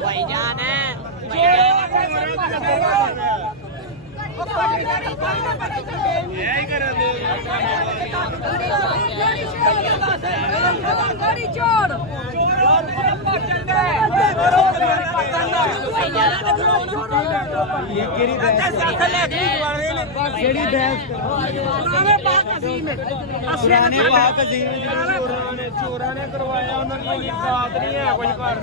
भाईजान है चोरा ने करवाया उन्होंने बात नहीं है कुछ कर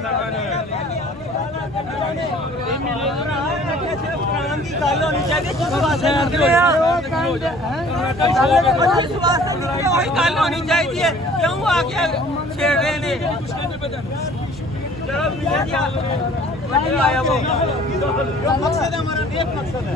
गल होनी चाहिए क्यों आ गया छेड़ रहे ने मकसद है हमारा, एक मकसद है।